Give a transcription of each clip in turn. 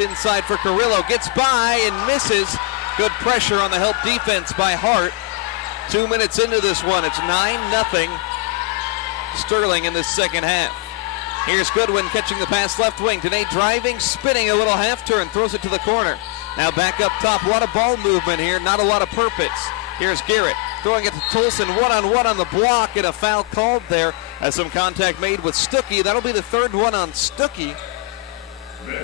Inside for Carrillo, gets by and misses. Good pressure on the help defense by Hart. 2 minutes into this one, it's 9-0 Sterling in this second half. Here's Goodwin catching the pass left wing. Danae driving, spinning a little half turn, throws it to the corner. Now back up top, a lot of ball movement here, not a lot of purpose. Here's Garrett throwing it to Tolson, one-on-one on the block, and a foul called there as some contact made with Stuckey. That'll be the third one on Stuckey.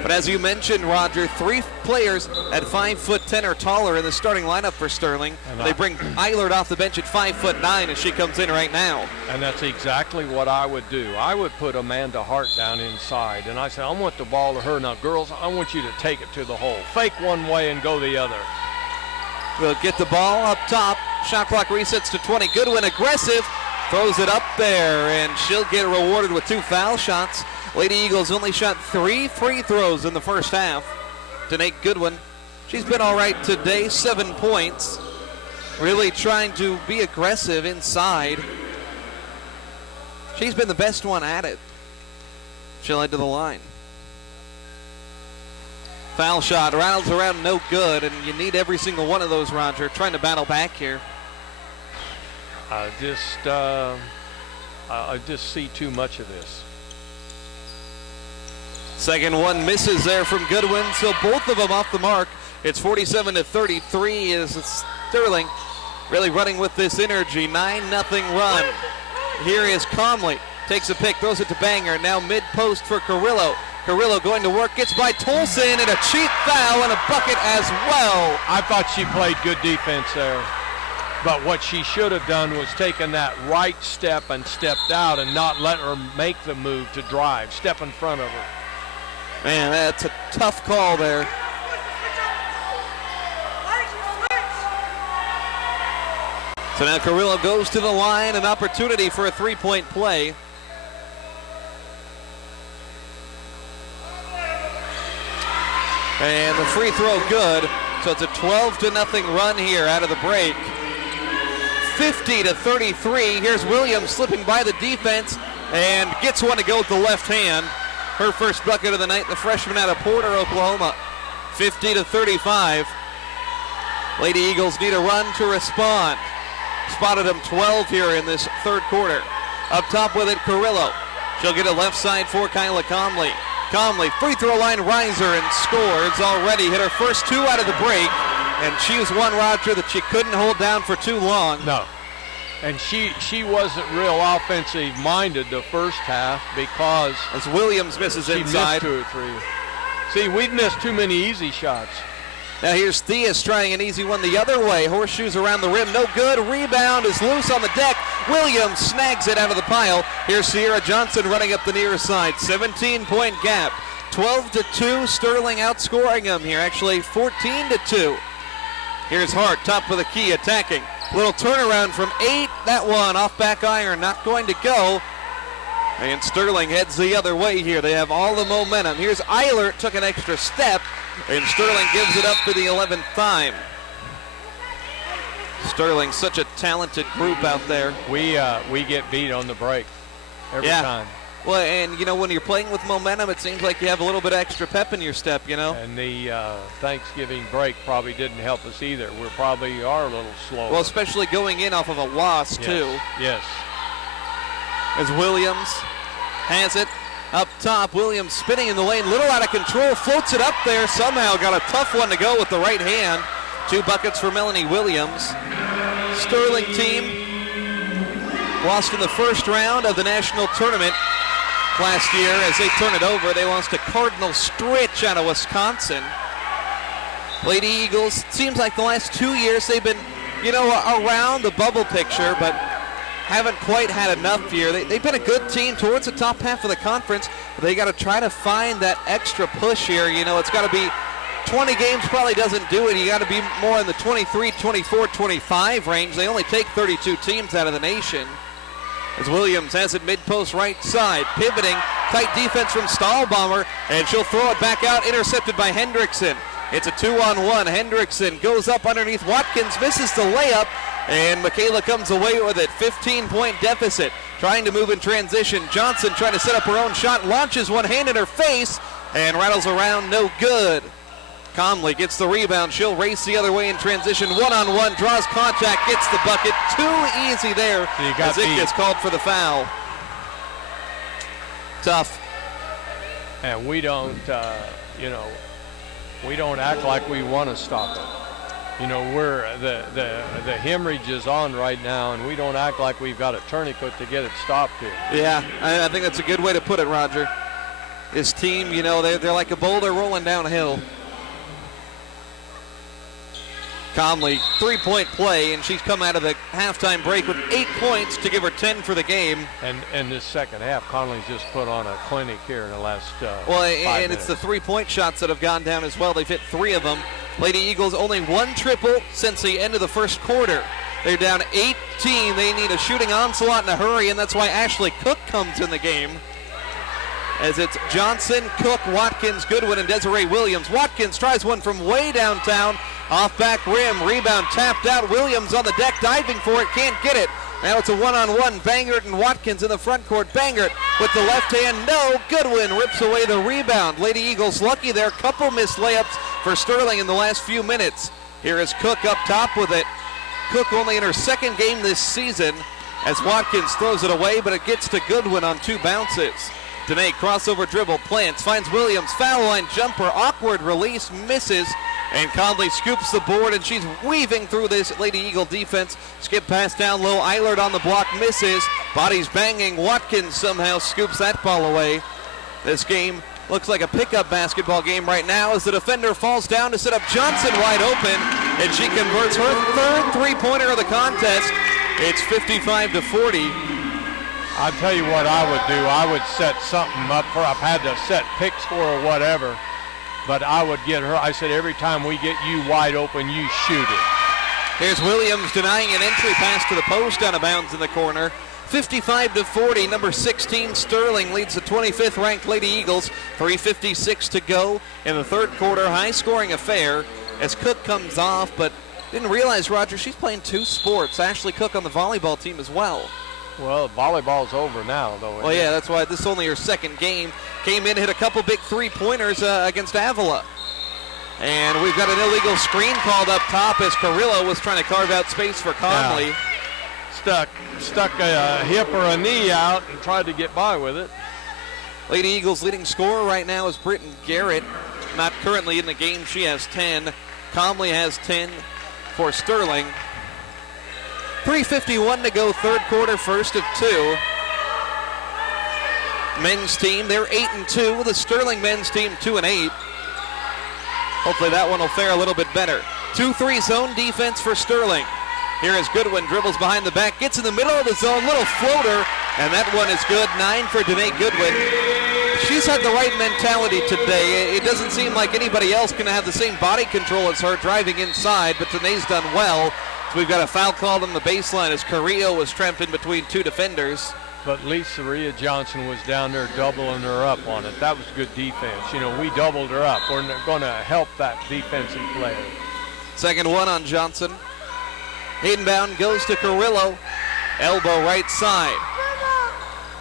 But as you mentioned, Roger, 3 players at 5'10" or taller in the starting lineup for Sterling. They bring Eilert off the bench at 5'9" as she comes in right now. And that's exactly what I would do. I would put Amanda Hart down inside, and I said, I want the ball to her. Now, girls, I want you to take it to the hole. Fake one way and go the other. We'll get the ball up top. Shot clock resets to 20. Goodwin aggressive, throws it up there, and she'll get rewarded with 2 foul shots. Lady Eagles only shot 3 free throws in the first half. Danae Goodwin, she's been all right today, 7 points. Really trying to be aggressive inside. She's been the best one at it. She'll head to the line. Foul shot, rattles around, no good, and you need every single one of those, Roger, trying to battle back here. I just see too much of this. Second one misses there from Goodwin, so both of them off the mark. It's 47-33 as Sterling really running with this energy. 9-0 run. Here is Comley. Takes a pick, throws it to Banger. Now mid-post for Carrillo. Carrillo going to work, gets by Tolson, and a cheap foul and a bucket as well. I thought she played good defense there. But what she should have done was taken that right step and stepped out and not let her make the move to drive. Step in front of her. Man, that's a tough call there. So now Carrillo goes to the line, an opportunity for a 3-point play. And the free throw good. So it's a 12-0 run here out of the break. 50-33. Here's Williams slipping by the defense and gets one to go with the left hand. Her first bucket of the night, the freshman out of Porter, Oklahoma. 50-35. Lady Eagles need a run to respond. Spotted them 12 here in this third quarter. Up top with it, Carrillo. She'll get a left side for Kyla Comley. Comley, free throw line riser and scores already. Hit her first 2 out of the break. And she was one, Roger, that she couldn't hold down for too long. No. And she wasn't real offensive minded the first half because as Williams misses inside. Missed 2 or 3. See, we've missed too many easy shots. Now here's Theus trying an easy one the other way. Horseshoes around the rim, no good. Rebound is loose on the deck. Williams snags it out of the pile. Here's Sierra Johnson running up the near side. 17-point gap. 12-2, Sterling outscoring them here. Actually 14-2. Here's Hart, top of the key, attacking. Little turnaround from 8. That one off back iron, not going to go. And Sterling heads the other way here. They have all the momentum. Here's Eilert, took an extra step, and Sterling gives it up for the 11th time. Sterling, such a talented group out there. We get beat on the break every time. Well, and, you know, when you're playing with momentum, it seems like you have a little bit extra pep in your step, you know. And the Thanksgiving break probably didn't help us either. We probably are a little slower. Well, especially going in off of a loss, too. Yes. As Williams has it up top. Williams spinning in the lane, little out of control, floats it up there. Somehow got a tough one to go with the right hand. 2 buckets for Melanie Williams. Sterling team lost in the first round of the national tournament last year. As they turn it over, they lost to Cardinal Stritch out of Wisconsin. Lady Eagles, seems like the last 2 years they've been, you know, around the bubble picture, but haven't quite had enough here. They've been a good team towards the top half of the conference, but they got to try to find that extra push here. You know, it's got to be 20 games probably doesn't do it. You got to be more in the 23, 24, 25 range. They only take 32 teams out of the nation. As Williams has it mid-post right side, pivoting, tight defense from Stahlbaumer, and she'll throw it back out, intercepted by Hendrickson. It's a 2-on-1. Hendrickson goes up underneath Watkins, misses the layup, and Michaela comes away with it. 15-point deficit. Trying to move in transition. Johnson trying to set up her own shot, launches one hand in her face, and rattles around, no good. Conley gets the rebound. She'll race the other way in transition. One-on-one, draws contact, gets the bucket. Too easy there as it gets called for the foul. Tough. And we don't, we don't act like we want to stop it. We're the hemorrhage is on right now, and we don't act like we've got a tourniquet to get it stopped here. Yeah, I think that's a good way to put it, Roger. This team, they're like a boulder rolling downhill. Conley, three-point play, and she's come out of the halftime break with 8 points to give her 10 for the game. And this second half, Conley's just put on a clinic here in the last 5 and minutes. It's the three-point shots that have gone down as well. They've hit 3 of them. Lady Eagles only 1 triple since the end of the first quarter. They're down 18. They need a shooting onslaught in a hurry, and that's why Ashley Cook comes in the game. As it's Johnson, Cook, Watkins, Goodwin, and Desiree Williams. Watkins tries one from way downtown. Off back rim, rebound tapped out. Williams on the deck, diving for it, can't get it. Now it's a one-on-one. Bangert and Watkins in the front court. Bangert with the left hand, no. Goodwin rips away the rebound. Lady Eagles lucky there. Couple missed layups for Sterling in the last few minutes. Here is Cook up top with it. Cook only in her second game this season as Watkins throws it away, but it gets to Goodwin on 2 bounces. Danae crossover dribble, plants, finds Williams, foul line jumper, awkward release, misses, and Conley scoops the board, and she's weaving through this Lady Eagle defense. Skip pass down low, Eilert on the block, misses, bodies banging, Watkins somehow scoops that ball away. This game looks like a pickup basketball game right now as the defender falls down to set up Johnson wide open, and she converts her 3rd three-pointer of the contest. It's 55-40. I'll tell you what I would do. I would set something up for, I've had to set pick score or whatever, but I would get her, I said, every time we get you wide open, you shoot it. Here's Williams denying an entry pass to the post, out of bounds in the corner. 55-40, number 16, Sterling leads the 25th ranked Lady Eagles. 3:56 to go in the third quarter. High-scoring affair as Cook comes off, but didn't realize, Roger, she's playing 2 sports. Ashley Cook on the volleyball team as well. Well, volleyball's over now, though. Well, yeah, that's why this is only her second game. Came in, hit a couple big three-pointers against Avila. And we've got an illegal screen called up top as Carrillo was trying to carve out space for Conley. Yeah. Stuck a hip or a knee out and tried to get by with it. Lady Eagles leading scorer right now is Britton Garrett. Not currently in the game. She has 10. Conley has 10 for Sterling. 3:51 to go, third quarter, first of 2. Men's team, they're 8-2. The Sterling men's team 2-8. Hopefully that one will fare a little bit better. 2-3 zone defense for Sterling. Here is Goodwin, dribbles behind the back, gets in the middle of the zone, little floater, and that one is good. 9 for Danae Goodwin. She's had the right mentality today. It doesn't seem like anybody else can have the same body control as her driving inside, but Danae's done well. So we've got a foul called on the baseline as Carrillo was trapped in between 2 defenders. But Lisa Rhea Johnson was down there doubling her up on it. That was good defense. We doubled her up. We're going to help that defensive player. Second one on Johnson. Inbound goes to Carrillo. Elbow right side.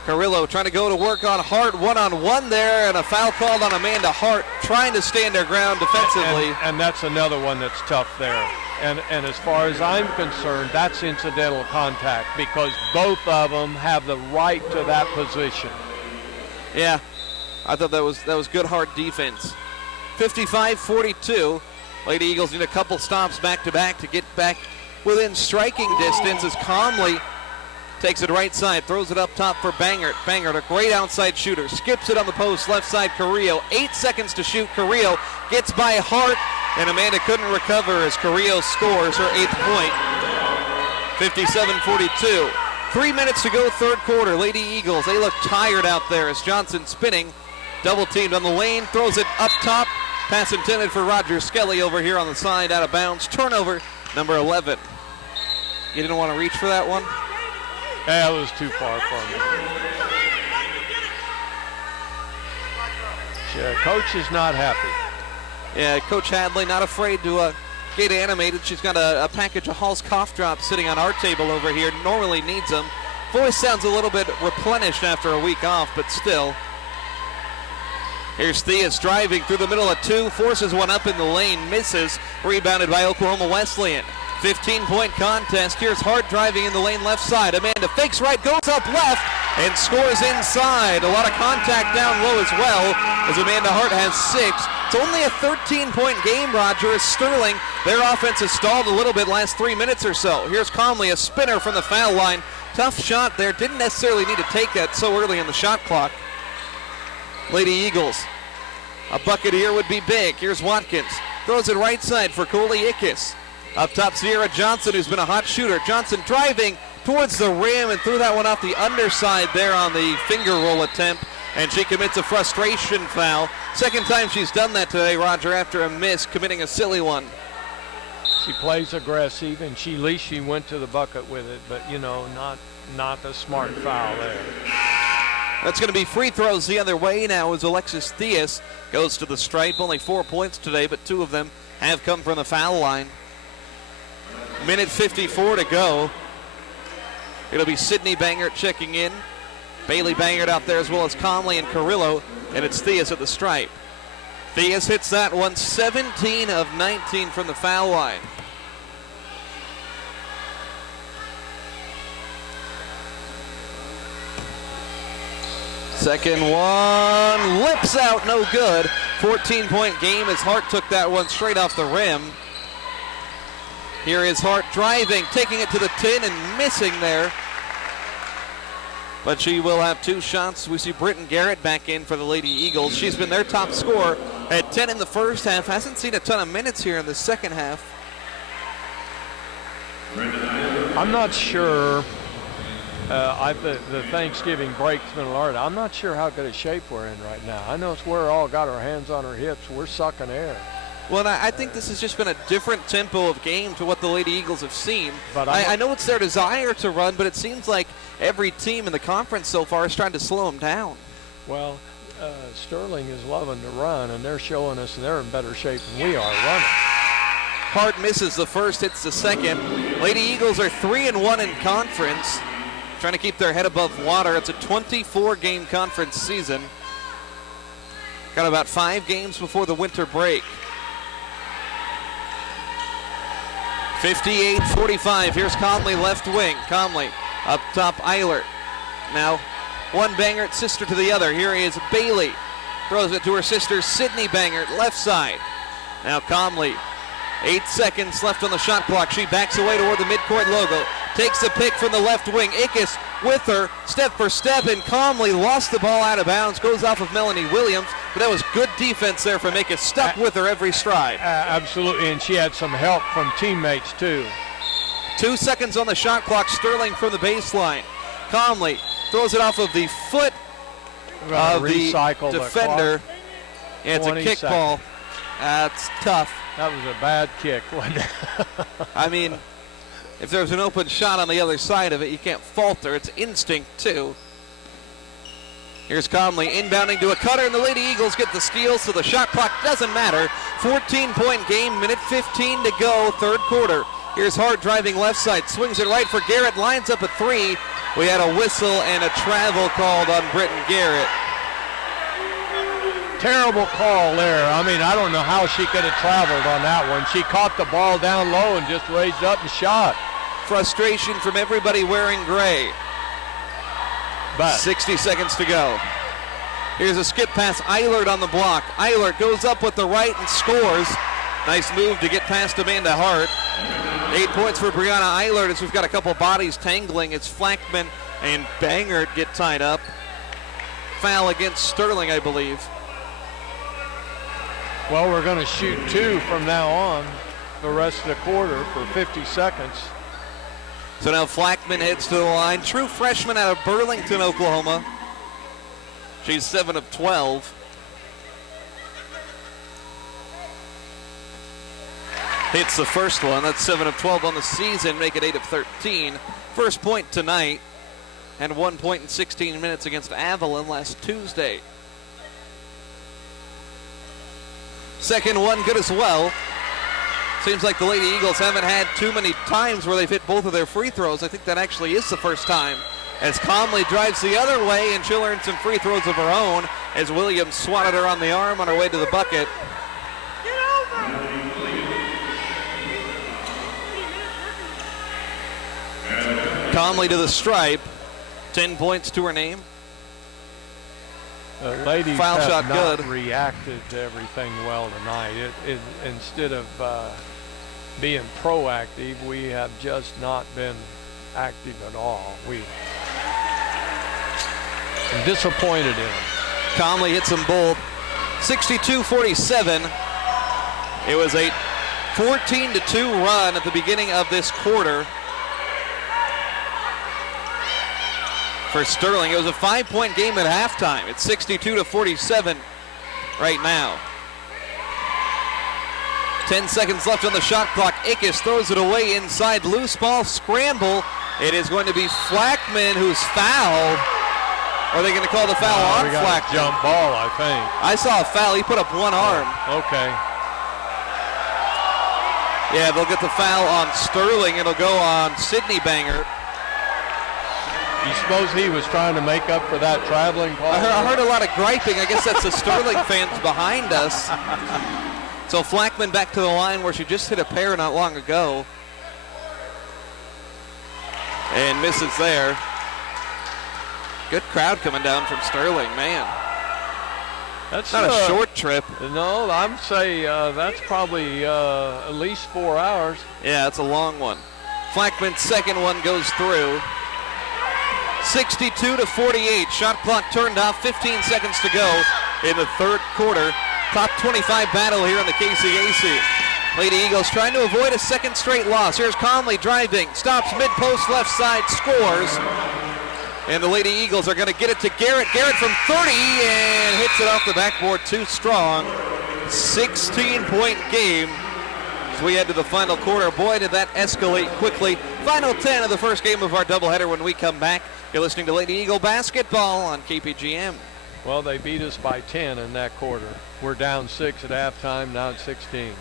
Carrillo trying to go to work on Hart one-on-one there, and a foul called on Amanda Hart trying to stand her ground defensively. And that's another one that's tough there. And as far as I'm concerned, that's incidental contact because both of them have the right to that position. Yeah, I thought that was good hard defense. 55-42. Lady Eagles need a couple stops back-to-back to get back within striking distance as Conley takes it right side, throws it up top for Bangert. Bangert, a great outside shooter, skips it on the post, left side Carrillo. 8 seconds to shoot. Carrillo gets by Hart, and Amanda couldn't recover as Carrillo scores her 8th point. 57-42. 3 minutes to go, third quarter. Lady Eagles, they look tired out there as Johnson spinning. Double teamed on the lane, throws it up top. Pass intended for Roger Skelly over here on the side, out of bounds. Turnover, number 11. You didn't want to reach for that one? Yeah, it was too far for me. Coach is not happy. Yeah, Coach Hadley not afraid to get animated. She's got a package of Hall's cough drops sitting on our table over here. Normally needs them. Voice sounds a little bit replenished after a week off, but still. Here's Theus driving through the middle of two, forces one up in the lane, misses, rebounded by Oklahoma Wesleyan. 15-point contest. Here's Hart driving in the lane left side. Amanda fakes right, goes up left, and scores inside. A lot of contact down low as well, as Amanda Hart has 6. It's only a 13-point game, Roger, as Sterling, their offense has stalled a little bit last 3 minutes or so. Here's Conley, a spinner from the foul line. Tough shot there. Didn't necessarily need to take that so early in the shot clock. Lady Eagles, a bucket here would be big. Here's Watkins. Throws it right side for Coley Ickes. Up top, Sierra Johnson, who's been a hot shooter. Johnson driving towards the rim and threw that one off the underside there on the finger roll attempt. And she commits a frustration foul. Second time she's done that today, Roger, after a miss, committing a silly one. She plays aggressive, and at least she went to the bucket with it, but, not the smart foul there. That's going to be free throws the other way now as Alexis Theus goes to the stripe. Only 4 points today, but 2 of them have come from the foul line. Minute 54 to go. It'll be Sydney Bangert checking in. Bailey Bangert out there as well as Conley and Carrillo, and it's Theus at the stripe. Theus hits that one, 17 of 19 from the foul line. Second one, lips out, no good. 14-point game as Hart took that one straight off the rim. Here is Hart driving, taking it to the tin and missing there. But she will have 2 shots. We see Britton Garrett back in for the Lady Eagles. She's been their top scorer at 10 in the first half. Hasn't seen a ton of minutes here in the second half. I'm not sure. The Thanksgiving break's been large. I'm not sure how good a shape we're in right now. I know it's we're all got our hands on our hips. We're sucking air. Well, and I think this has just been a different tempo of game to what the Lady Eagles have seen. But I know it's their desire to run, but it seems like every team in the conference so far is trying to slow them down. Well, Sterling is loving to run, and they're showing us they're in better shape than we are running. Hart misses the first, hits the second. Lady Eagles are 3-1 in conference, trying to keep their head above water. It's a 24-game conference season. Got about 5 games before the winter break. 58-45. Here's Conley left wing. Conley up top, Eilert. Now one Bangert, sister to the other. Here is Bailey. Throws it to her sister, Sydney Bangert, left side. Now Conley. 8 seconds left on the shot clock. She backs away toward the midcourt logo. Takes the pick from the left wing. Ickes with her, step for step, and Conley lost the ball out of bounds. Goes off of Melanie Williams, but that was good defense there from Ickes. Stuck with her every stride. Absolutely, and she had some help from teammates too. 2 seconds on the shot clock. Sterling from the baseline. Conley throws it off of the foot of the defender. Yeah, it's a kick ball. That's tough. That was a bad kick, wasn't it? I mean, if there's an open shot on the other side of it, you can't falter. It's instinct, too. Here's Conley inbounding to a cutter, and the Lady Eagles get the steal, so the shot clock doesn't matter. 14-point game, minute 15 to go, third quarter. Here's Hart driving left side, swings it right for Garrett, lines up a 3. We had a whistle and a travel called on Britton Garrett. Terrible call there. I mean, I don't know how she could have traveled on that one. She caught the ball down low and just raised up and shot. Frustration from everybody wearing gray. But 60 seconds to go. Here's a skip pass, Eilert on the block. Eilert goes up with the right and scores. Nice move to get past Amanda Hart. 8 points for Brianna Eilert as we've got a couple bodies tangling. It's Flackman and Bangert get tied up. Foul against Sterling, I believe. Well, we're going to shoot 2 from now on the rest of the quarter for 50 seconds. So now Flackman heads to the line. True freshman out of Burlington, Oklahoma. She's 7 of 12. Hits the first one. That's 7 of 12 on the season, make it 8 of 13. First point tonight, and 1 point in 16 minutes against Avalon last Tuesday. Second one good as well. Seems like the Lady Eagles haven't had too many times where they've hit both of their free throws. I think that actually is the first time as Conley drives the other way, and she'll earn some free throws of her own as Williams swatted her on the arm on her way to the bucket. Conley to the stripe, 10 points to her name. The ladies Foul have shot not good. reacted to everything well tonight. Instead of being proactive, we have just not been active at all. I'm disappointed in them. Conley hits them both. 62-47. It was a 14-2 run at the beginning of this quarter for Sterling. It was a 5-point game at halftime. It's 62-47 right now. 10 seconds left on the shot clock. Ickes throws it away inside. Loose ball scramble. It is going to be Flackman who's fouled. Or are they going to call the foul on we got Flackman? a jump ball, I think. I saw a foul. He put up one arm. Okay. Yeah, they'll get the foul on Sterling. It'll go on Sydney Banger. You suppose he was trying to make up for that traveling call? I heard a lot of griping. I guess that's the Sterling fans behind us. So Flackman back to the line where she just hit a pair not long ago. And misses there. Good crowd coming down from Sterling, man. That's not a short trip. No, I'm saying that's probably at least 4 hours. Yeah, it's a long one. Flackman's second one goes through. 62-48. Shot clock turned off. 15 seconds to go in the third quarter. Top 25 battle here in the KCAC. Lady Eagles trying to avoid a second straight loss. Here's Conley driving. Stops mid-post left side. Scores. And the Lady Eagles are going to get it to Garrett. Garrett from 30 and hits it off the backboard too strong. 16-point game as we head to the final quarter. Boy, did that escalate quickly. Final 10 of the first game of our doubleheader when we come back. You're listening to Lady Eagle basketball on KPGM. Well, they beat us by 10 in that quarter. We're down 6 at halftime, now it's 16.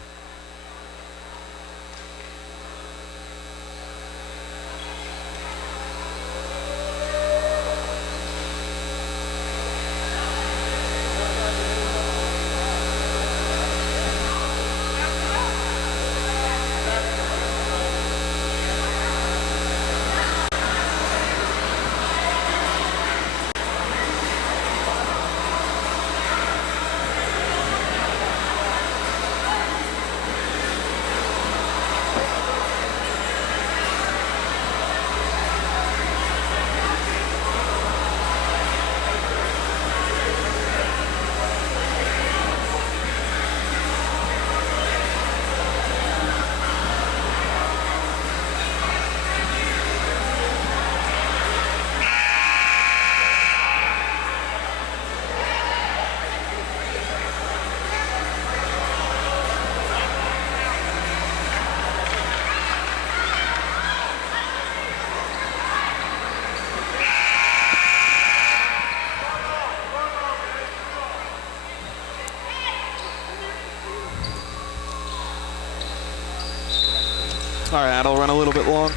All right, it'll run a little bit long.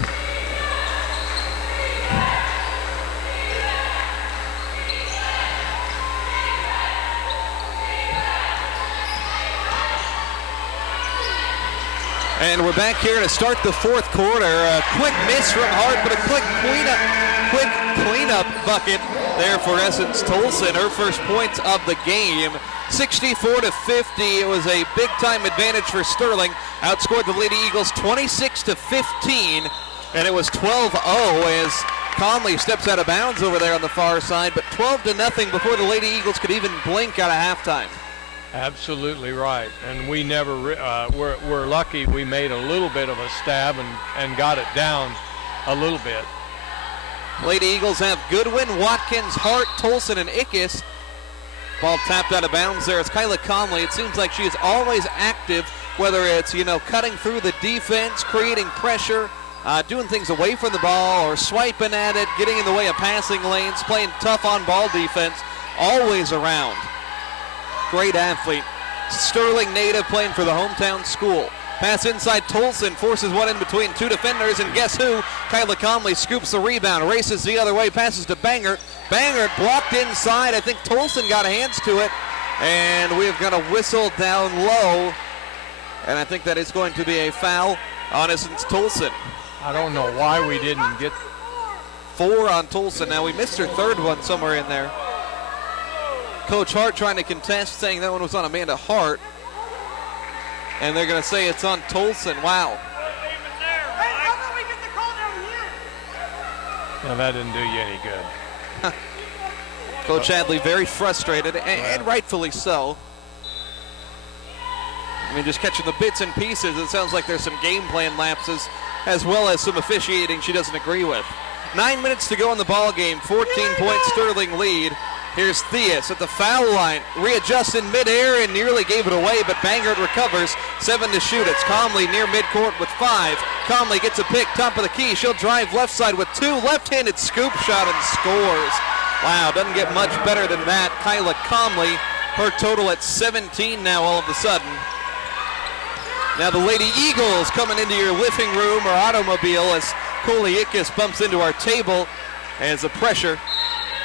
And we're back here to start the fourth quarter. A quick miss from Hart, but a quick cleanup bucket there for Essence Tolson. Her first points of the game. 64-50. It was a big-time advantage for Sterling. Outscored the Lady Eagles 26-15, and it was 12-0 as Conley steps out of bounds over there on the far side, but 12-0 before the Lady Eagles could even blink out of halftime. Absolutely right, and we never we're lucky we made a little bit of a stab and got it down a little bit. Lady Eagles have Goodwin, Watkins, Hart, Tolson, and Ickes. Ball tapped out of bounds there. It's Kyla Conley. It seems like she is always active, whether it's, cutting through the defense, creating pressure, doing things away from the ball, or swiping at it, getting in the way of passing lanes, playing tough on-ball defense, always around. Great athlete. Sterling native playing for the hometown school. Pass inside, Tolson forces one in between two defenders, and guess who? Kyla Conley scoops the rebound, races the other way, passes to Bangert. Bangert blocked inside. I think Tolson got hands to it, and we've got a whistle down low, and I think that is going to be a foul on Essence Tolson. I don't know why we didn't get 4 on Tolson. Now we missed her third one somewhere in there. Coach Hart trying to contest, saying that one was on Amanda Hart. And they're going to say it's on Tolson. Wow. No, that didn't do you any good. Coach Hadley very frustrated, and rightfully so. I mean, just catching the bits and pieces, it sounds like there's some game plan lapses as well as some officiating she doesn't agree with. 9 minutes to go in the ball game, 14-point Sterling lead. Here's Theus at the foul line, readjusts in midair and nearly gave it away, but Bangert recovers. 7 to shoot. It's Conley near midcourt with 5. Conley gets a pick, top of the key. She'll drive left side with 2. Left-handed scoop shot and scores. Wow, doesn't get much better than that. Kyla Conley, her total at 17 now all of a sudden. Now the Lady Eagles coming into your living room or automobile as Coley Ickes bumps into our table as the pressure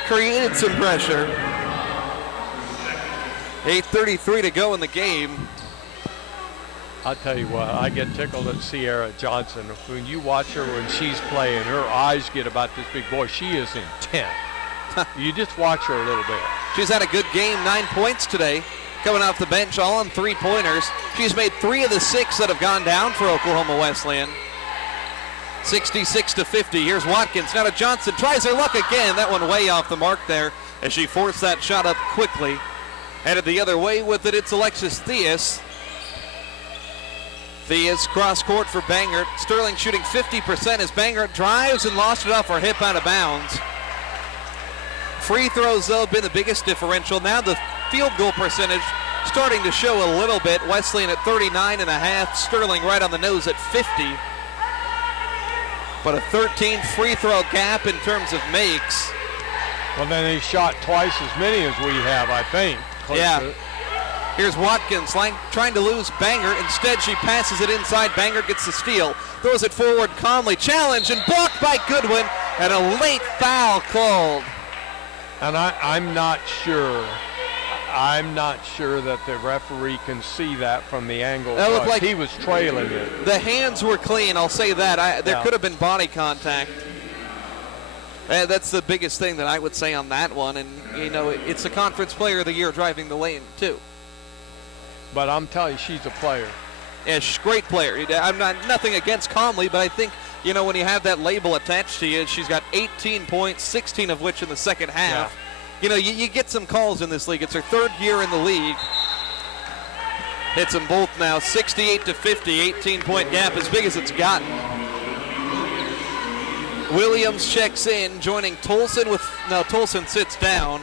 created some pressure. 8:33 to go in the game. I'll tell you what, I get tickled at Sierra Johnson. When you watch her when she's playing, her eyes get about this big. Boy, she is intent. You just watch her a little bit. She's had a good game, 9 points today. Coming off the bench, all on 3-pointers. She's made 3 of the 6 that have gone down for Oklahoma Wesleyan. 66 to 50. Here's Watkins. Now to Johnson. Tries her luck again. That one way off the mark there as she forced that shot up quickly. Headed the other way with it. It's Alexis Theus. Theus cross court for Bangert. Sterling shooting 50% as Bangert drives and lost it off her hip out of bounds. Free throws, though, have been the biggest differential. Now the field goal percentage starting to show a little bit. Wesleyan at 39.5. Sterling right on the nose at 50. But a 13 free throw gap in terms of makes. Well, then they shot twice as many as we have, I think. Yeah. Here's Watkins trying to lose Bangert. Instead, she passes it inside. Bangert gets the steal. Throws it forward. Conley challenged and blocked by Goodwin. And a late foul called. And I'm not sure that the referee can see that from the angle. That looked like he was trailing it. The hands were clean, I'll say that. There could have been body contact. That's the biggest thing that I would say on that one. And, you know, it's a Conference Player of the Year driving the lane, too. But I'm telling you, she's a player. Yeah, she's a great player. I'm nothing against Conley, but I think, you know, when you have that label attached to you, she's got 18 points, 16 of which in the second half. Yeah. You know, you get some calls in this league. It's her 3rd year in the league. Hits them both now, 68 to 50, 18-point gap, as big as it's gotten. Williams checks in, joining Tolson Tolson sits down.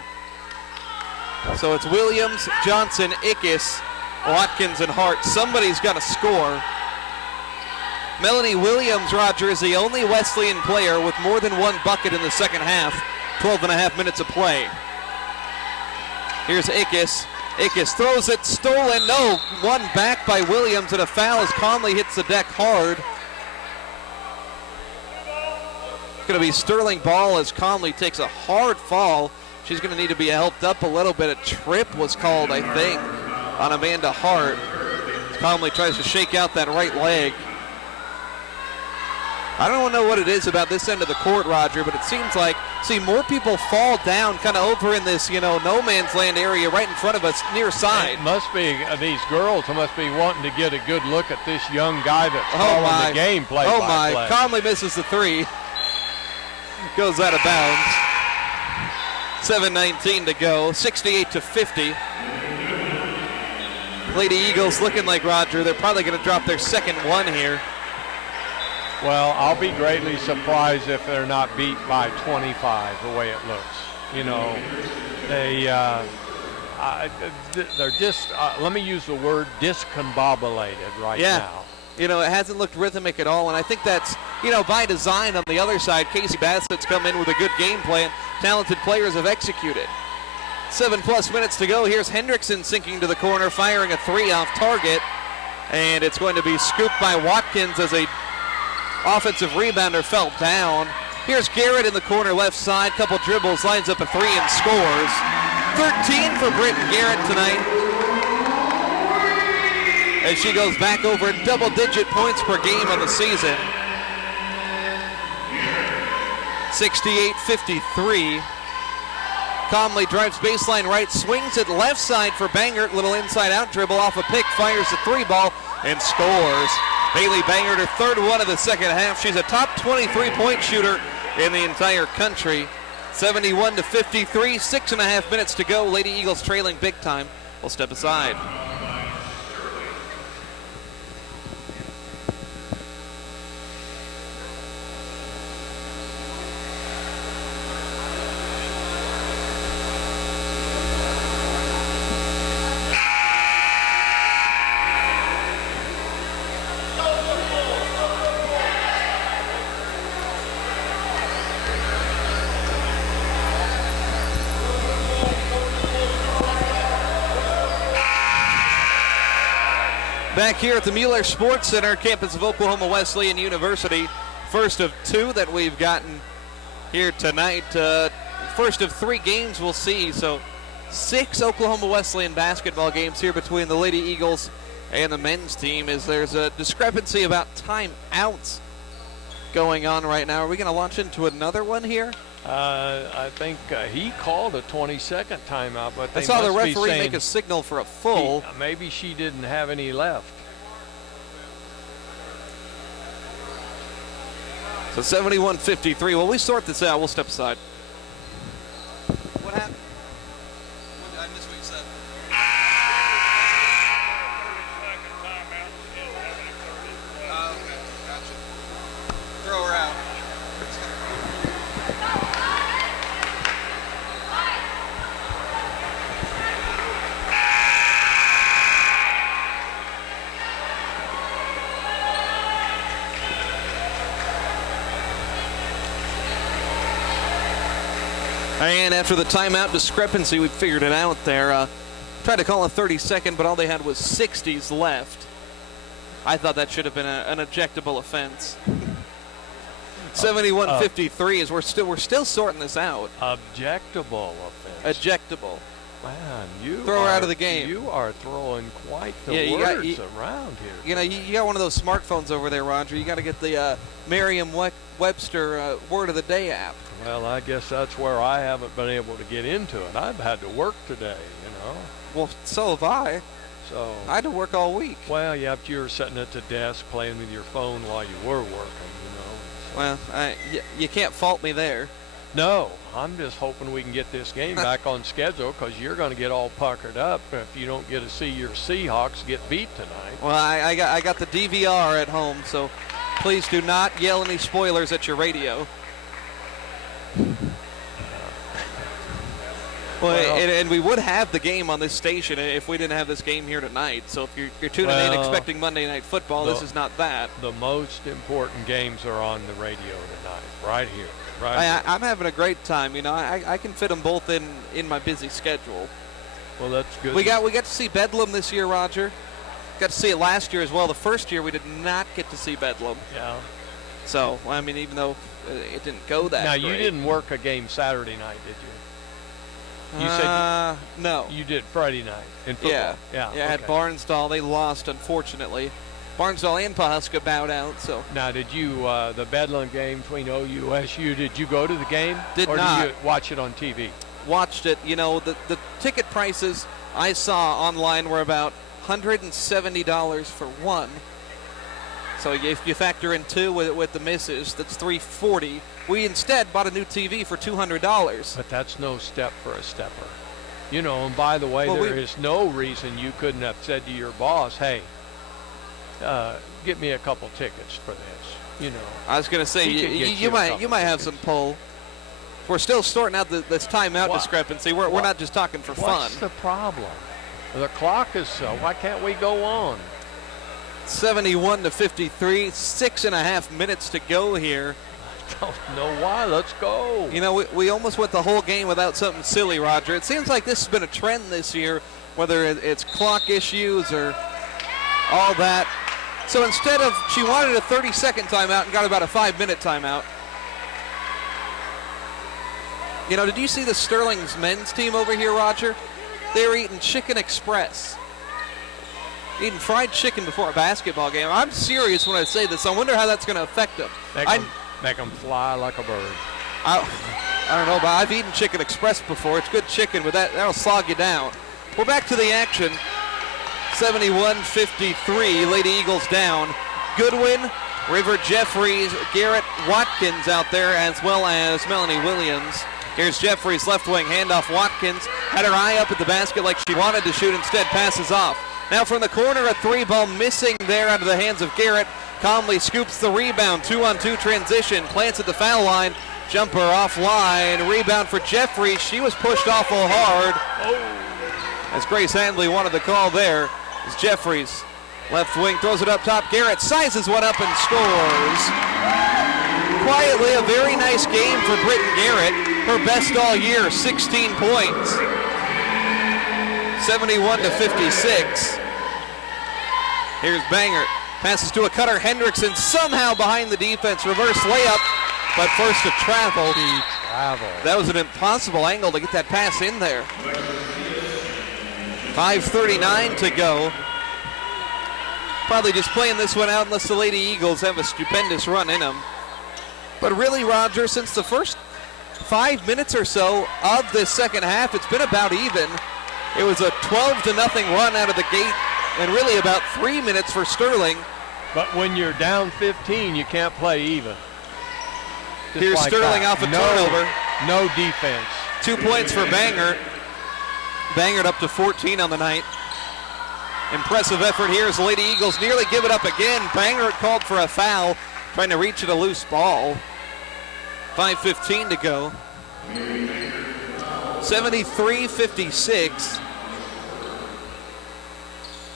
So it's Williams, Johnson, Ickes, Watkins, and Hart. Somebody's got to score. Melanie Williams, Roger, is the only Wesleyan player with more than 1 bucket in the second half. 12.5 minutes of play. Here's Ickes. Ickes throws it, stolen. No, one back by Williams, and a foul as Conley hits the deck hard. Going to be Sterling ball as Conley takes a hard fall. She's going to need to be helped up a little bit. A trip was called, I think, on Amanda Hart. Conley tries to shake out that right leg. I don't know what it is about this end of the court, Roger, but it seems like, more people fall down kind of over in this, no man's land area right in front of us, near side. It must be these girls must be wanting to get a good look at this young guy that's calling the game play by play. Conley misses the 3. Goes out of bounds. 7:19 to go, 68 to 50. Lady Eagles looking like, Roger, they're probably going to drop their second one here. Well, I'll be greatly surprised if they're not beat by 25 the way it looks. They're just, let me use the word, discombobulated right now. It hasn't looked rhythmic at all, and I think that's, by design on the other side. Casey Bassett's come in with a good game plan. Talented players have executed. 7+ minutes to go. Here's Hendrickson sinking to the corner, firing a 3 off target. And it's going to be scooped by Watkins as a offensive rebounder fell down. Here's Garrett in the corner left side. Couple dribbles, lines up a three and scores. 13 for Britton Garrett tonight. As she goes back over double-digit points per game on the season. 68-53. Comley drives baseline right, swings it left side for Bangert. Little inside-out dribble off a pick, fires the three ball, and scores. Bailey Bangert, her third one of the second half. She's a top 23-point shooter in the entire country. 71-53, 6.5 minutes to go. Lady Eagles trailing big time. We'll step aside. Back here at the Mueller Sports Center, campus of Oklahoma Wesleyan University. First of two that we've gotten here tonight. First of three games we'll see. So 6 Oklahoma Wesleyan basketball games here between the Lady Eagles and the men's team, as there's a discrepancy about timeouts going on right now. Are we going to launch into another one here? I think he called a 20-second timeout, but I saw the referee make a signal for a full. Maybe she didn't have any left. So 71-53. While we sort this out, we'll step aside. What happened? I missed what you said. Okay, gotcha. Throw her out. And after the timeout discrepancy, we figured it out there. Tried to call a 30-second, but all they had was 60s left. I thought that should have been an ejectable offense. 71-53 as we're still sorting this out. Objectable offense. Ejectable. Man, you throw her out of the game. You are throwing quite the words around here. You know, you got one of those smartphones over there, Roger. You got to get the Merriam-Webster Word of the Day app. Well, I guess that's where I haven't been able to get into it. I've had to work today, you know. Well, so have I. So I had to work all week. Well, yeah, but you were sitting at the desk playing with your phone while you were working, you know. So. Well, you can't fault me there. No, I'm just hoping we can get this game back on schedule, because you're going to get all puckered up if you don't get to see your Seahawks get beat tonight. Well, I got the DVR at home, so please do not yell any spoilers at your radio. Well, and we would have the game on this station if we didn't have this game here tonight. So if you're tuning in expecting Monday Night Football, this is not that. The most important games are on the radio tonight, right here. I'm having a great time. You know, I can fit them both in my busy schedule. Well, that's good. We got to see Bedlam this year, Roger. Got to see it last year as well. The first year we did not get to see Bedlam. Yeah. So, I mean, even though it didn't go that Now, great. You didn't work a game Saturday night, did you? You said no. You did Friday night in football. Yeah. Okay. At Barnsdall. They lost, unfortunately. Barnsdall and Pawhuska bowed out. So now, did you the Bedlam game between OUSU? Did you go to the game? Did or not. Did you watch it on TV? Watched it. You know, the ticket prices I saw online were about $170 for one. So if you factor in two with the misses, that's $340. We instead bought a new TV for $200. But that's no step for a stepper. You know, and by the way, there is no reason you couldn't have said to your boss, hey, get me a couple tickets for this. You know. I was going to say, you might have some pull. We're still sorting out this timeout discrepancy. We're not just talking for fun. What's the problem? The clock is why can't we go on? 71-53, 6.5 minutes to go here. I don't know why. Let's go. You know, we almost went the whole game without something silly, Roger. It seems like this has been a trend this year, whether it's clock issues or all that. So instead of, she wanted a 30-second timeout and got about a 5-minute timeout. You know, did you see the Sterling's men's team over here, Roger? They were eating Chicken Express. Eating fried chicken before a basketball game. I'm serious when I say this. I wonder how that's going to affect them. Make them fly like a bird. I don't know, but I've eaten Chicken Express before. It's good chicken, but that'll slog you down. We're back to the action. 71-53, Lady Eagles down. Goodwin, River Jeffries, Garrett Watkins out there, as well as Melanie Williams. Here's Jeffries, left wing, handoff Watkins. Had her eye up at the basket like she wanted to shoot, instead passes off. Now from the corner, a three ball missing there out of the hands of Garrett. Conley scoops the rebound, 2-on-2 transition, plants at the foul line. Jumper offline, rebound for Jeffries. She was pushed awful hard. As Grace Handley wanted the call there. As Jeffries, left wing, throws it up top. Garrett sizes one up and scores. Quietly, a very nice game for Britton Garrett. Her best all year, 16 points. 71-56. Here's Banger. Passes to a cutter. Hendrickson somehow behind the defense. Reverse layup, but first to travel. That was an impossible angle to get that pass in there. 5:39 to go. Probably just playing this one out unless the Lady Eagles have a stupendous run in them. But really, Roger, since the first 5 minutes or so of this second half, it's been about even. It was a 12-0 run out of the gate, and really about 3 minutes for Sterling. But when you're down 15, you can't play even. Just Here's like Sterling that. off a turnover. No defense. 2 points for Banger. Banger up to 14 on the night. Impressive effort here as the Lady Eagles nearly give it up again. Banger called for a foul, trying to reach at a loose ball. 5:15 to go. 73-56.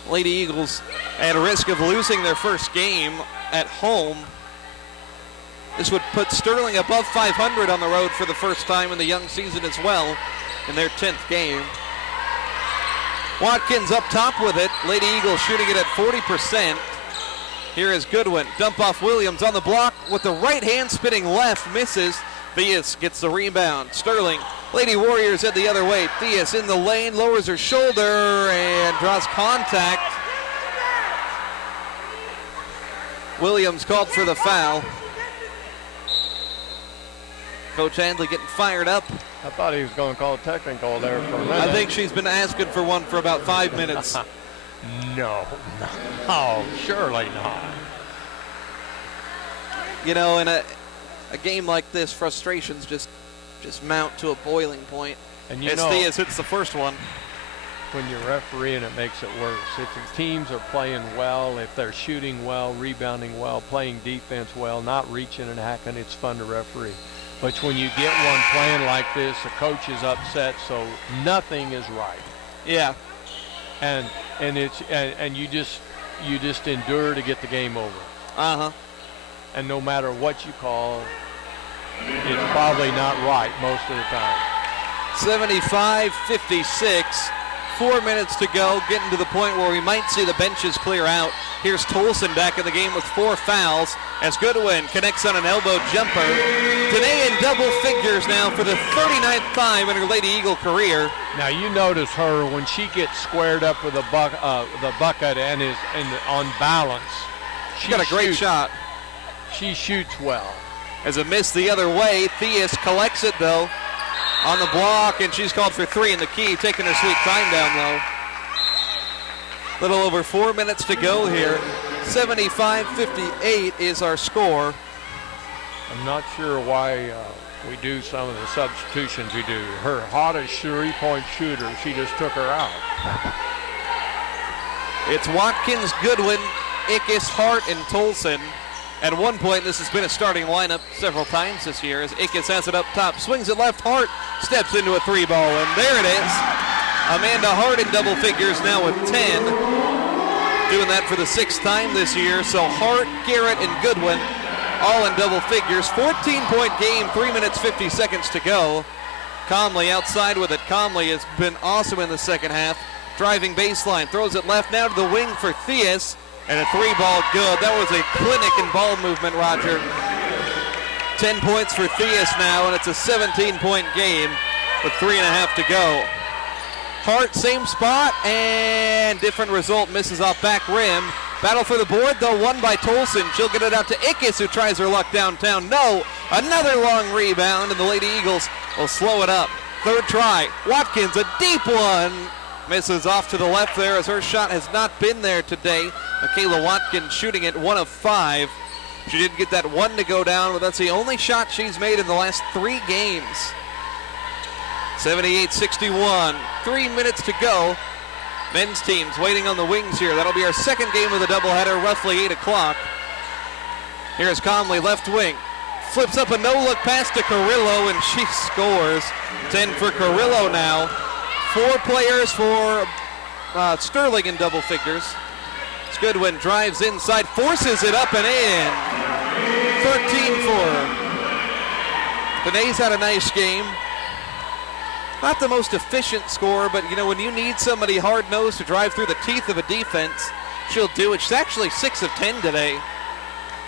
Lady Eagles at risk of losing their first game at home. This would put Sterling above 500 on the road for the first time in the young season as well in their 10th game. Watkins up top with it. Lady Eagles shooting it at 40%. Here is Goodwin. Dump off Williams on the block with the right hand, spinning left, misses. Theus gets the rebound. Sterling, Lady Warriors head the other way. Theus in the lane, lowers her shoulder and draws contact. Williams called for the foul. Coach Handley getting fired up. I thought he was going to call a technical there for a minute. I think she's been asking for one for about 5 minutes. No, surely not. You know, in a game like this, frustrations just mount to a boiling point. And you as know, Theus hits the first one. When you're refereeing, it makes it worse. If the teams are playing well, if they're shooting well, rebounding well, playing defense well, not reaching and hacking, it's fun to referee. But when you get one playing like this, the coach is upset, so nothing is right. Yeah. And you just endure to get the game over. Uh-huh. And no matter what you call, it's probably not right most of the time. 75-56. 4 minutes to go, getting to the point where we might see the benches clear out. Here's Tolson back in the game with 4 fouls as Goodwin connects on an elbow jumper. Danae in double figures now for the 39th time in her Lady Eagle career. Now you notice her when she gets squared up with the bucket and is on balance. She's got a great shot. She shoots well. As a miss the other way, Theus collects it though. On the block, and she's called for 3 in the key, taking her sweet time down low. Little over 4 minutes to go here. 75-58 is our score. I'm not sure why we do some of the substitutions we do. Her hottest 3-point shooter, she just took her out. It's Watkins, Goodwin, Ickes, Hart, and Tolson. At one point, this has been a starting lineup several times this year as Ickes has it up top, swings it left, Hart steps into a 3-ball, and there it is. Amanda Hart in double figures now with 10. Doing that for the 6th time this year, so Hart, Garrett, and Goodwin all in double figures. 14-point game, 3 minutes, 50 seconds to go. Conley outside with it. Conley has been awesome in the second half. Driving baseline, throws it left now to the wing for Theus. And a 3-ball good. That was a clinic in ball movement, Roger. 10 points for Theus now, and it's a 17-point game with 3.5 to go. Hart, same spot, and different result, misses off back rim. Battle for the board, though, won by Tolson. She'll get it out to Ickes, who tries her luck downtown. No, another long rebound, and the Lady Eagles will slow it up. Third try, Watkins, a deep one. Misses off to the left there as her shot has not been there today. Michaela Watkins shooting it 1 of 5. She didn't get that one to go down, but that's the only shot she's made in the last 3 games. 78-61, 3 minutes to go. Men's teams waiting on the wings here. That'll be our second game of the doubleheader, roughly 8 o'clock. Here's Conley, left wing. Flips up a no-look pass to Carrillo, and she scores. 10 for Carrillo now. 4 players for Sterling in double figures. It's Goodwin, drives inside, forces it up and in. 13 for her. Benes had a nice game. Not the most efficient scorer, but you know, when you need somebody hard-nosed to drive through the teeth of a defense, she'll do it. She's actually 6 of 10 today.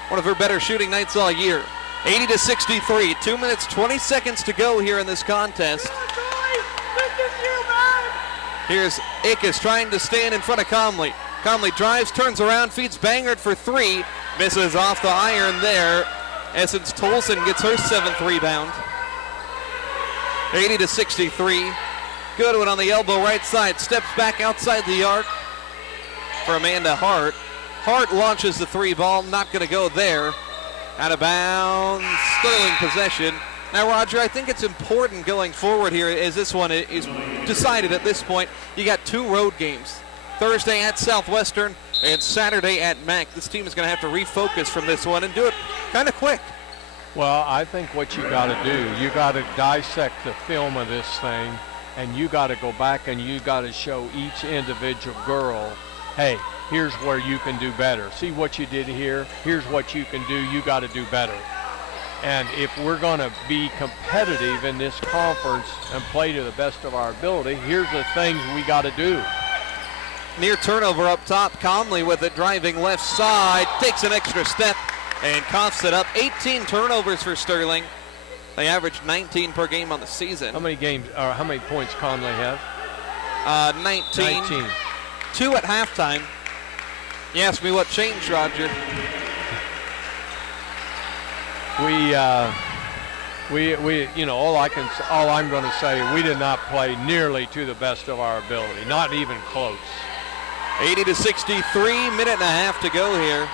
One of her better shooting nights all year. 80-63, 2 minutes, 20 seconds to go here in this contest. Here's Ickes trying to stand in front of Conley. Conley drives, turns around, feeds Bangert for 3. Misses off the iron there. Essence Tolson gets her 7th rebound. 80-63. Goodwin on the elbow right side. Steps back outside the arc for Amanda Hart. Hart launches the 3 ball. Not going to go there. Out of bounds. Sterling possession. Now, Roger, I think it's important going forward here as this one is decided at this point. You got 2 road games. Thursday at Southwestern and Saturday at Mac. This team is going to have to refocus from this one and do it kind of quick. Well, I think what you got to do, you got to dissect the film of this thing, and you got to go back and you got to show each individual girl, hey, here's where you can do better. See what you did here. Here's what you can do. You got to do better. And if we're going to be competitive in this conference and play to the best of our ability, here's the things we got to do. Near turnover up top. Conley with it, driving left side, takes an extra step and coughs it up. 18 turnovers for Sterling. They average 19 per game on the season. How many games, or how many points Conley have? 19. 2 at halftime. You asked me what changed, Roger. We, you know, all I'm going to say, we did not play nearly to the best of our ability, not even close. 80-63, minute and a half to go here.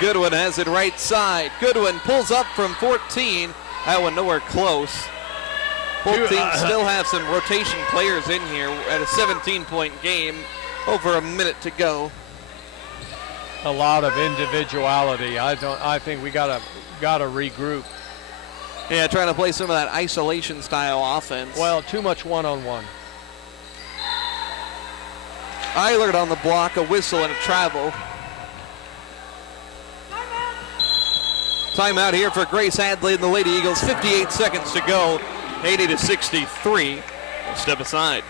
Goodwin has it right side. Goodwin pulls up from 14. That one nowhere close. Both teams still have some rotation players in here at a 17-point game. Over a minute to go. A lot of individuality. I think we gotta regroup. Yeah, trying to play some of that isolation style offense. Well, too much one-on-one. Eilert on the block, a whistle and a travel. Timeout here for Grace Hadley and the Lady Eagles. 58 seconds to go. 80-63. We'll step aside.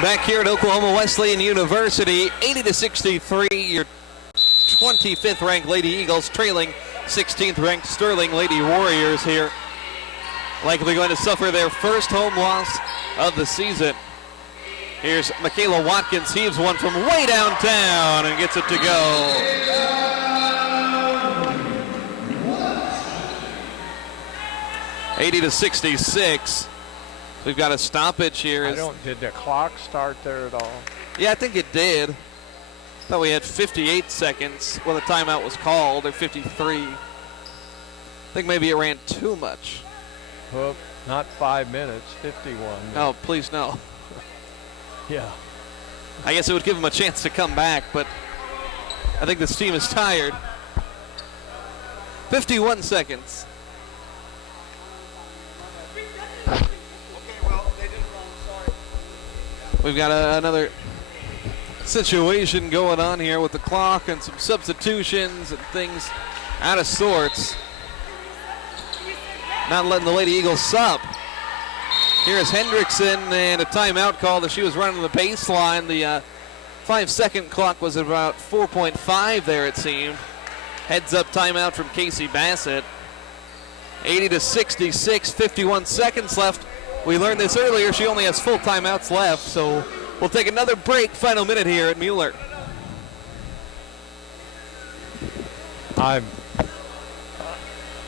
Back here at Oklahoma Wesleyan University, 80-63, your 25th ranked Lady Eagles trailing 16th ranked Sterling Lady Warriors here. likely going to suffer their first home loss of the season. Here's Michaela Watkins, heaves one from way downtown and gets it to go. (80-66). We've got a stoppage here. Did the clock start there at all? Yeah, I think it did. Thought we had 58 seconds when the timeout was called, or 53. I think maybe it ran too much. Well, not 5 minutes, 51. Oh, please no. Yeah. I guess it would give them a chance to come back, but I think this team is tired. 51 seconds. We've got another situation going on here with the clock and some substitutions and things out of sorts. Not letting the Lady Eagles sub. Here's Hendrickson and a timeout call that she was running the baseline. The 5-second clock was about 4.5 there, it seemed. Heads up timeout from Casey Bassett. 80-66, 51 seconds left. We learned this earlier. She only has full timeouts left, so we'll take another break. Final minute here at Mueller.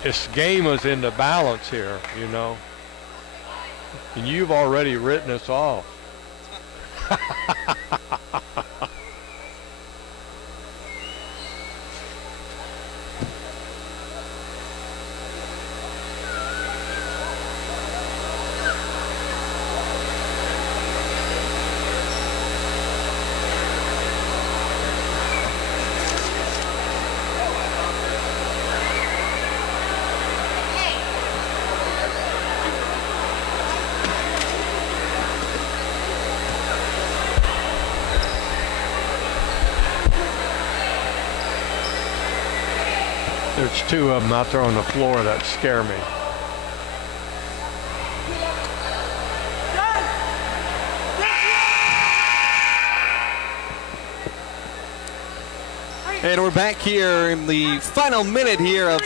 This game is in the balance here, you know. And you've already written us off. There's two of them out there on the floor that scare me. And we're back here in the final minute here of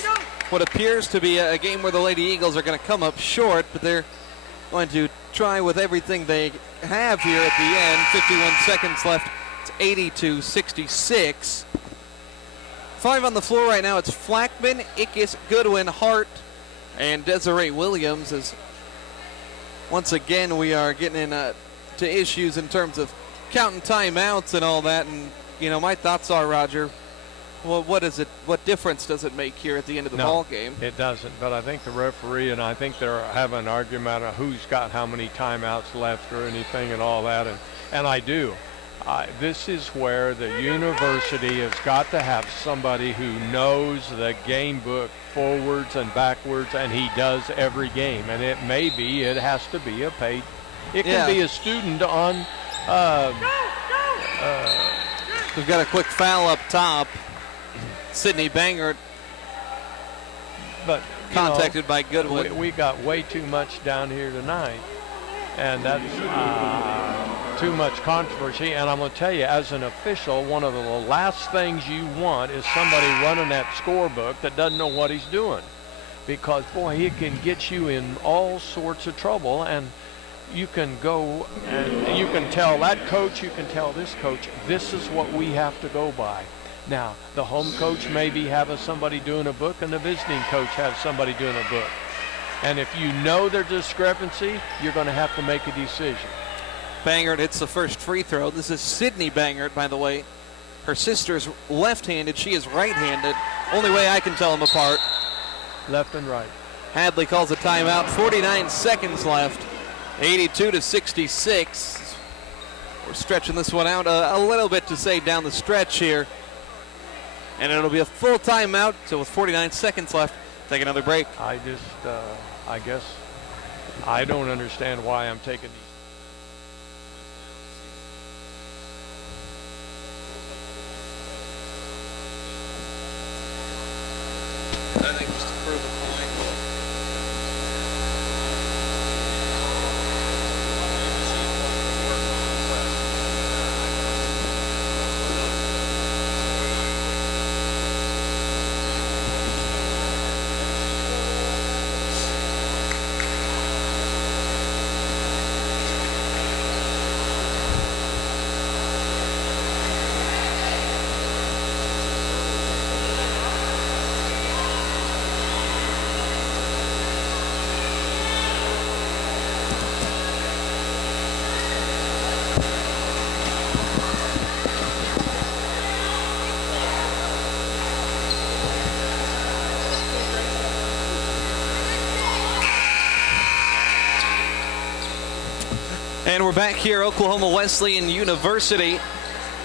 what appears to be a game where the Lady Eagles are going to come up short, but they're going to try with everything they have here at the end. 51 seconds left. It's 80-66. 5 on the floor right now. It's Flackman, Ickes, Goodwin, Hart, and Desiree Williams. As once again we are getting into issues in terms of counting timeouts and all that. And you know, my thoughts are, Roger, well, what difference does it make here at the end of the ball game? It doesn't, but I think the referee, and I think they're having an argument of who's got how many timeouts left or anything and all that, and I do. This is where the university has got to have somebody who knows the game book forwards and backwards, and he does every game. And it has to be a paid. It can be a student on. We've got a quick foul up top. Sydney Bangert, but contacted by Goodwin. We got way too much down here tonight, and that's too much controversy. And I'm going to tell you, as an official, one of the last things you want is somebody running that scorebook that doesn't know what he's doing, because boy, he can get you in all sorts of trouble. And you can go and you can tell that coach, you can tell this coach, this is what we have to go by. Now, the home coach maybe have somebody doing a book, and the visiting coach have somebody doing a book. And if you know there's discrepancy, you're going to have to make a decision. Bangert hits the first free throw. This is Sydney Bangert, by the way. Her sister's left-handed. She is right-handed. Only way I can tell them apart. Left and right. Hadley calls a timeout. 49 seconds left. 82-66. We're stretching this one out a little bit to say down the stretch here. And it'll be a full timeout. So with 49 seconds left, take another break. I guess I don't understand why I'm taking these. I think just to prove a point. back here, Oklahoma Wesleyan University.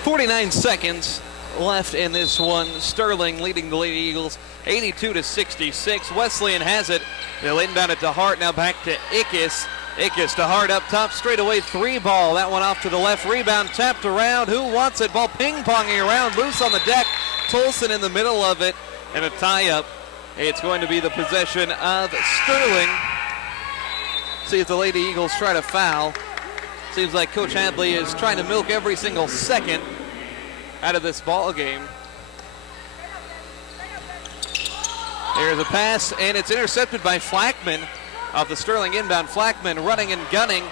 49 seconds left in this one. Sterling leading the Lady Eagles 82-66. Wesleyan has it. They'll inbound it to Hart. Now back to Ickes. Ickes to Hart up top. Straightaway three ball. That one off to the left. Rebound tapped around. Who wants it? Ball ping-ponging around. Loose on the deck. Tolson in the middle of it. And a tie-up. It's going to be the possession of Sterling. See if the Lady Eagles try to foul. Seems like Coach Hadley is trying to milk every single second out of this ball game. Here's a pass, and it's intercepted by Flackman off the Sterling inbound. Flackman running and gunning.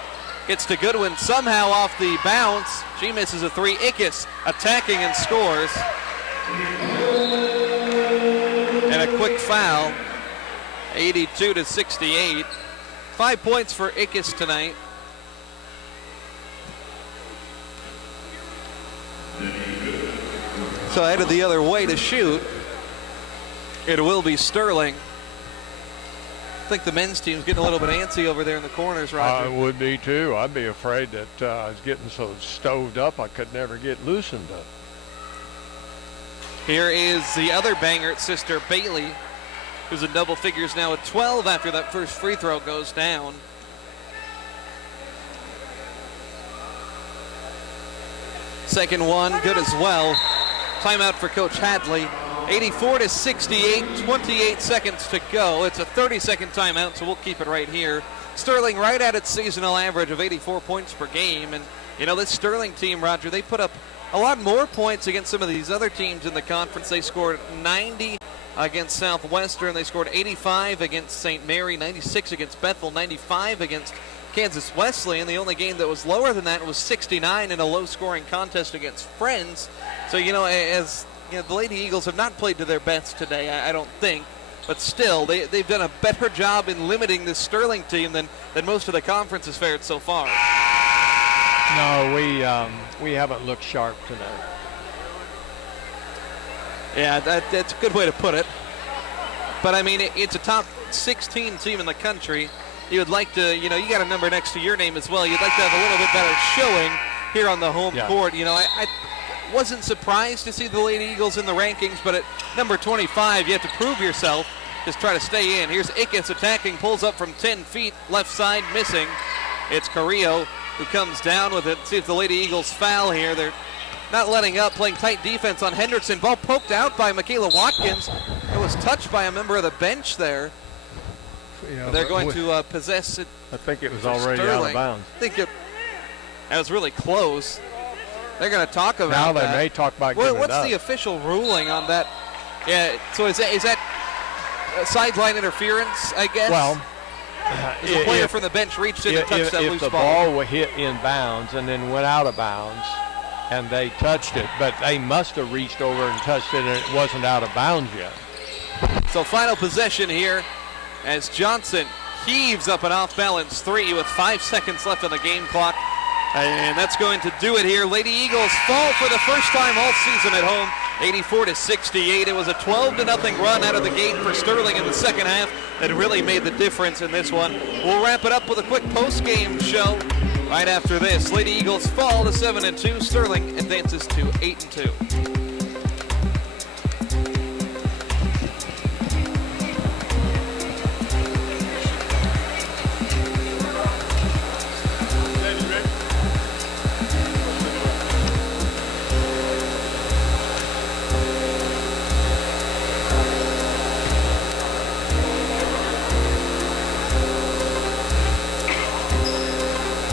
Gets to Goodwin somehow off the bounce. She misses a three. Ickes attacking and scores. And a quick foul. 82-68. 5 points for Ickes tonight. So headed the other way to shoot. It will be Sterling. I think the men's team's getting a little bit antsy over there in the corners, Roger. I would be too. I'd be afraid that I was getting so stoved up I could never get loosened up. Here is the other banger, Sister Bailey, who's in double figures now at 12 after that first free throw goes down. Second one, good as well. Timeout for Coach Hadley. 84-68, 28 seconds to go. It's a 30-second timeout, so we'll keep it right here. Sterling right at its seasonal average of 84 points per game. And, you know, this Sterling team, Roger, they put up a lot more points against some of these other teams in the conference. They scored 90 against Southwestern. They scored 85 against St. Mary, 96 against Bethel, 95 against Kansas Wesleyan. The only game that was lower than that was 69 in a low-scoring contest against Friends. So, you know, as you know, the Lady Eagles have not played to their best today, I don't think. But still, they've done a better job in limiting this Sterling team than most of the conference has fared so far. No, we haven't looked sharp tonight. Yeah, that's a good way to put it. But, I mean, it's a top 16 team in the country. You would like to, you know, you got a number next to your name as well. You'd like to have a little bit better showing here on the home court. You know, I wasn't surprised to see the Lady Eagles in the rankings, but at number 25, you have to prove yourself. Just try to stay in. Here's Ickes attacking, pulls up from 10 feet, left side missing. It's Carrillo who comes down with it. See if the Lady Eagles foul here. They're not letting up, playing tight defense on Hendrickson. Ball poked out by Michaela Watkins. It was touched by a member of the bench there. Yeah, they're going to possess it. I think it was already out of bounds. I think that was really close. They're going to talk about that. Now they may talk about giving it up. What's the official ruling on that? Yeah, so is that sideline interference, I guess? Well, the player from the bench reached in and touched that loose ball. If the ball hit in bounds and then went out of bounds and they touched it, but they must have reached over and touched it and it wasn't out of bounds yet. So final possession here as Johnson heaves up an off-balance three with 5 seconds left on the game clock. And that's going to do it here. Lady Eagles fall for the first time all season at home, 84-68. It was a 12-0 run out of the gate for Sterling in the second half that really made the difference in this one. We'll wrap it up with a quick post-game show right after this. Lady Eagles fall to 7-2. Sterling advances to 8-2.